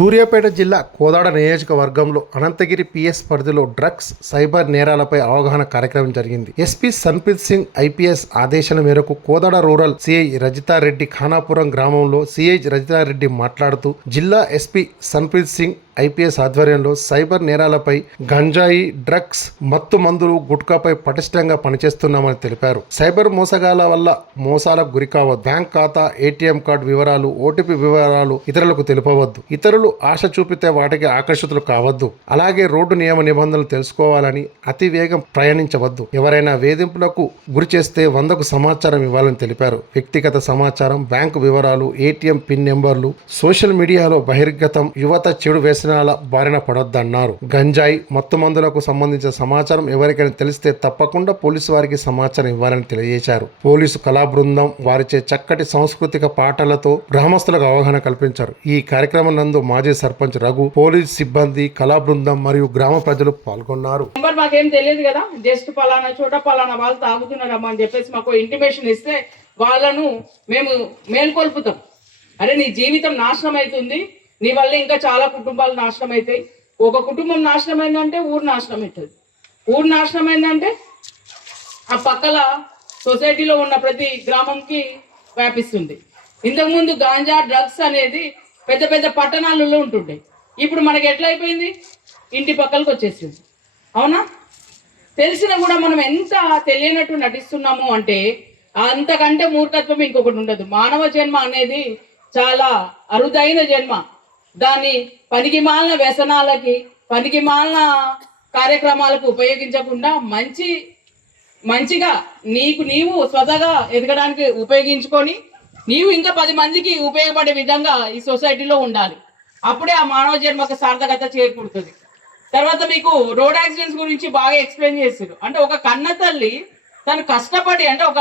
సూర్యాపేట జిల్లా కోదాడ నియోజకవర్గంలో అనంతగిరి పిఎస్ పరిధిలో డ్రగ్స్ సైబర్ నేరాలపై అవగాహన కార్యక్రమం జరిగింది. ఎస్పీ సన్ప్రీత్ సింగ్ ఐపీఎస్ ఆదేశాల మేరకు కోదాడ రూరల్ సిఐ రజితారెడ్డి ఖానాపురం గ్రామంలో సిఐ రజితారెడ్డి మాట్లాడుతూ జిల్లా ఎస్పీ సన్ప్రీత్ సింగ్ ఐపీఎస్ ఆధ్వర్యంలో సైబర్ నేరాలపై గంజాయి, డ్రగ్స్, మత్తు మందులు, గుట్కాపై పటిష్టంగా పనిచేస్తున్నామని తెలిపారు. సైబర్ మోసగాల వల్ల మోసాలకు గురికావద్దు. బ్యాంక్ ఖాతా, ఏటీఎం కార్డు వివరాలు, ఓటీపీ వివరాలు ఇతరులకు తెలుపవద్దు. ఇతరులు ఆశ చూపితే వాటికి ఆకర్షితులు కావద్దు. అలాగే రోడ్డు నియమ నిబంధనలు తెలుసుకోవాలని, అతి వేగం ప్రయాణించవద్దు. ఎవరైనా వేధింపులకు గురి చేస్తే 100కు సమాచారం ఇవ్వాలని తెలిపారు. వ్యక్తిగత సమాచారం, బ్యాంకు వివరాలు, ఏటీఎం పిన్ నెంబర్లు సోషల్ మీడియాలో బహిర్గతం, యువత చెడు వ్యసనాల బారిన పడొద్దన్నారు. గంజాయి, మత్తు మందులకు సంబంధించిన సమాచారం ఎవరికైనా తెలిస్తే తప్పకుండా పోలీసు వారికి సమాచారం ఇవ్వాలని తెలియజేశారు. పోలీసు కళా బృందం వారిచే చక్కటి సాంస్కృతిక పాటలతో గ్రామస్తులకు అవగాహన కల్పించారు. ఈ కార్యక్రమం నందు మాజీ సర్పంచ్ రఘు, పోలీస్ సిబ్బంది, కళా బృందం మరియు గ్రామ ప్రజలు పాల్గొన్నారు. మాకేం తెలియదు కదా, జస్ట్ పలానా చోట పలానా వాళ్ళు తాగుతున్నారమ్మా అని చెప్పేసి మాకు ఇంటిమేషన్ ఇస్తే వాళ్ళను మేము మేల్కొల్పుతాం. అరే నీ జీవితం నాశనం అవుతుంది, నీ వల్ల ఇంకా చాలా కుటుంబాలు నాశనం అవుతాయి. ఒక కుటుంబం నాశనం అయిందంటే ఊరు నాశనం అవుతుంది. ఊరు నాశనం అయిందంటే ఆ పక్కల సొసైటీలో ఉన్న ప్రతి గ్రామంకి వ్యాపిస్తుంది. ఇంతకుముందు గాంజా, డ్రగ్స్ అనేది పెద్ద పెద్ద పట్టణాలలో ఉంటుండే. ఇప్పుడు మనకి ఎట్లయిపోయింది, ఇంటి పక్కలకు వచ్చేసింది. అవునా? తెలిసినా కూడా మనం ఎంత తెలియనట్టు నటిస్తున్నాము అంటే అంతకంటే మూర్ఖత్వం ఇంకొకటి ఉండదు. మానవ జన్మ అనేది చాలా అరుదైన జన్మ. దాన్ని పనికిమాలిన వ్యసనాలకి, పనికిమాలిన కార్యక్రమాలకు ఉపయోగించకుండా మంచిగా నీవు స్వతగా ఎదగడానికి ఉపయోగించుకొని నీవు ఇంకా 10 మందికి ఉపయోగపడే విధంగా ఈ సొసైటీలో ఉండాలి. అప్పుడే ఆ మానవ జన్మకు సార్థకత చేకూరుతుంది. తర్వాత మీకు రోడ్ యాక్సిడెంట్స్ గురించి బాగా ఎక్స్ప్లెయిన్ చేశారు. అంటే ఒక కన్న తల్లి తను కష్టపడి, అంటే ఒక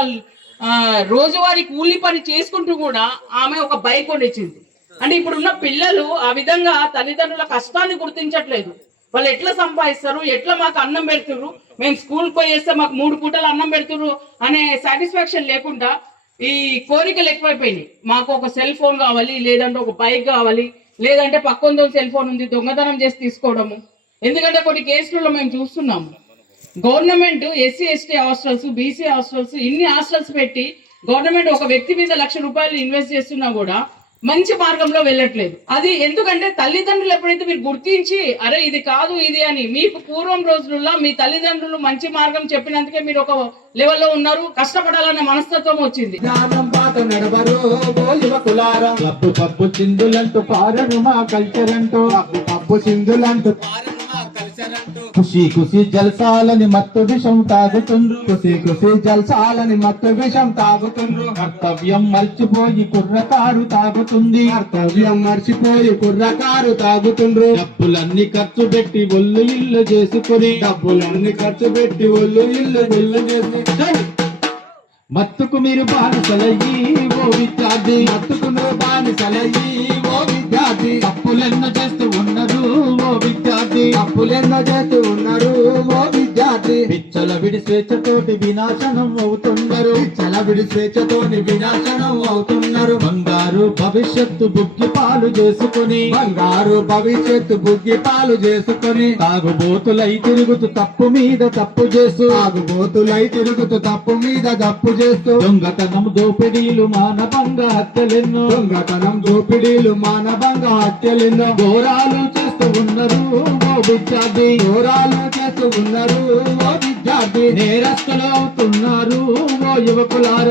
రోజువారీ కూలీ పని చేసుకుంటూ కూడా ఆమె ఒక బైక్ కొనిచ్చింది. అంటే ఇప్పుడున్న పిల్లలు ఆ విధంగా తల్లిదండ్రుల కష్టాన్ని గుర్తించట్లేదు. వాళ్ళు ఎట్లా సంపాదిస్తారు, ఎట్లా మాకు అన్నం పెడుతుర్రు, మేము స్కూల్కి పోయేస్తే మాకు 3 పూటలు అన్నం పెడుతుర్రు అనే సాటిస్ఫాక్షన్ లేకుండా ఈ కోరికలు ఎక్కువైపోయినాయి. మాకు ఒక సెల్ ఫోన్ కావాలి, లేదంటే ఒక బైక్ కావాలి, లేదంటే పక్కొందో సెల్ ఫోన్ ఉంది దొంగతనం చేసి తీసుకోవడము. ఎందుకంటే కొన్ని కేసులలో మేము చూస్తున్నాము, government SC ST hostels, BC hostels, ఇన్ని హాస్టల్స్ పెట్టి గవర్నమెంట్ ఒక వ్యక్తి మీద ₹1,00,000 ఇన్వెస్ట్ చేస్తున్నా కూడా మంచి మార్గంలో వెళ్ళట్లేదు. అది ఎందుకంటే తల్లిదండ్రులు ఎప్పుడైతే మీరు గుర్తించి అరే ఇది కాదు ఇది అని, మీకు పూర్వం రోజుల్లో మీ తల్లిదండ్రులు మంచి మార్గం చెప్పినందుకే మీరు ఒక లెవెల్లో ఉన్నారు, కష్టపడాలనే మనస్తత్వం వచ్చింది. ఖుషి ఖుషి జల్సాలని మత్తు విషం తాగుతుండ్రు, ఖుషి జల్సాలని మత్తు విషం తాగుతుండ్రు. కర్తవ్యం మర్చిపోయి కుర్రకారు తాగుతుంది, కర్తవ్యం మర్చిపోయి కుర్రకారు తాగుతుండ్రు. డబ్బులన్నీ ఖర్చు పెట్టి ఒళ్ళు ఇల్లు చేసుకుని, డబ్బులన్నీ ఖర్చు పెట్టి ఒళ్ళు ఇల్లు చేసి మత్తుకు మీరు బానిసలయ్యి ఓ విద్యార్థి, మత్తుకు మీరు బానిసలయ్యి ఓ విద్యార్థి. తప్పులెన్నో చేస్తూ ఉన్నారు ఓ విద్యార్థి, తప్పులెన్నో చేస్తూ ఉన్నారు ఓ విద్యార్థి. విచ్చలవిడి స్వేచ్ఛతోటి వినాశనం అవుతున్నారు, విచ్చలవిడి స్వేచ్ఛతోటి వినాశనం అవుతున్నారు. బంగారు భవిష్యత్తు బుగ్గి పాలు చేసుకుని, బంగారు భవిష్యత్తు బుగ్గి పాలు చేసుకుని తాగుబోతులై తిరుగుతూ తప్పు మీద తప్పు చేస్తూ, తాగుబోతులై తిరుగుతూ తప్పు మీద తప్పు చేస్తూ దొంగతనం, దోపిడీలు, మానభంగ హత్యలెన్నో, దొంగతనం, దోపిడీలు, మానభంగ హత్యలెన్నో. ఘోరాలు చేస్తూ ఉన్నారు ఓ విద్యార్థి, ఘోరాలు చేస్తూ ఉన్నారు ఓ విద్యార్థి. నేరస్తులు అవుతున్నారు ఓ యువకులారా.